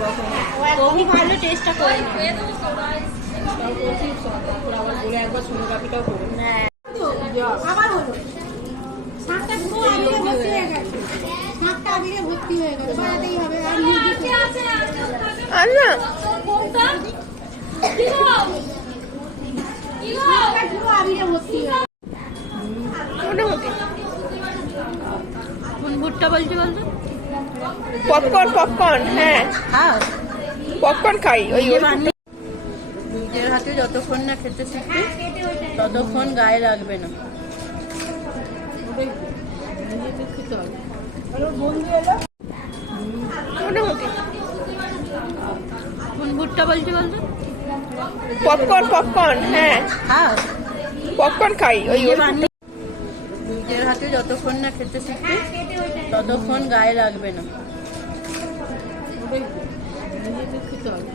সব রকম খুবই ভালো টেস্টটা করে আবার বলে একবার সোনোগ্রাফিটাও করুন। হ্যাঁ আবার হলো শাকটা পুরো আবিরে ভর্তি হয়ে গেছে, শাকটা আবিরে ভর্তি হয়ে গেছে, বাড়াতেই হবে। আর মুরগি আর না শাকটা পুরো আবিরে ভর্তি হয়ে গেছে। মোটামুটি কোন ভুট্টা বলছি বলতো? পপকর্ন পপকর্ন হ্যাঁ হ্যাঁ পপকর্ন খাই ওই ওই নিজের হাতে যতক্ষণ না খেতে শিখবে ততক্ষণ গায়ে লাগবে না। নিজেদের খেতে হবে। মোটামুটি কোন ভুট্টা বলছি বলতো? পপকর্ন পপকর্ন হ্যাঁ হ্যাঁ পপকর্ন খাই ওই ওই নিজের হাতে যতক্ষণ না খেতে শিখবে ততক্ষণ গায়ে লাগবে না। নিজেদের খেতে হবে।